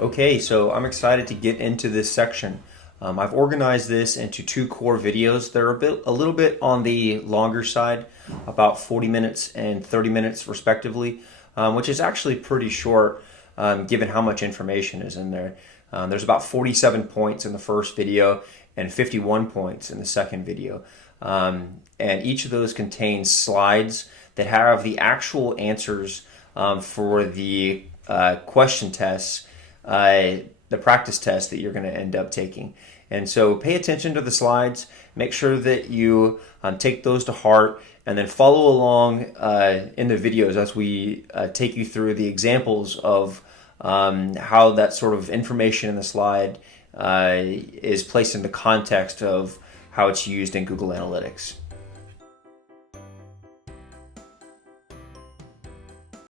Okay, so I'm excited to get into this section. I've organized this into two core videos. They're a little bit on the longer side, about 40 minutes and 30 minutes respectively, which is actually pretty short given how much information is in there. There's about 47 points in the first video and 51 points in the second video. And each of those contains slides that have the actual answers for the question tests, the practice test that you're going to end up taking. And so pay attention to the slides, make sure that you take those to heart, and then follow along in the videos as we take you through the examples of how that sort of information in the slide is placed into context of how it's used in Google Analytics.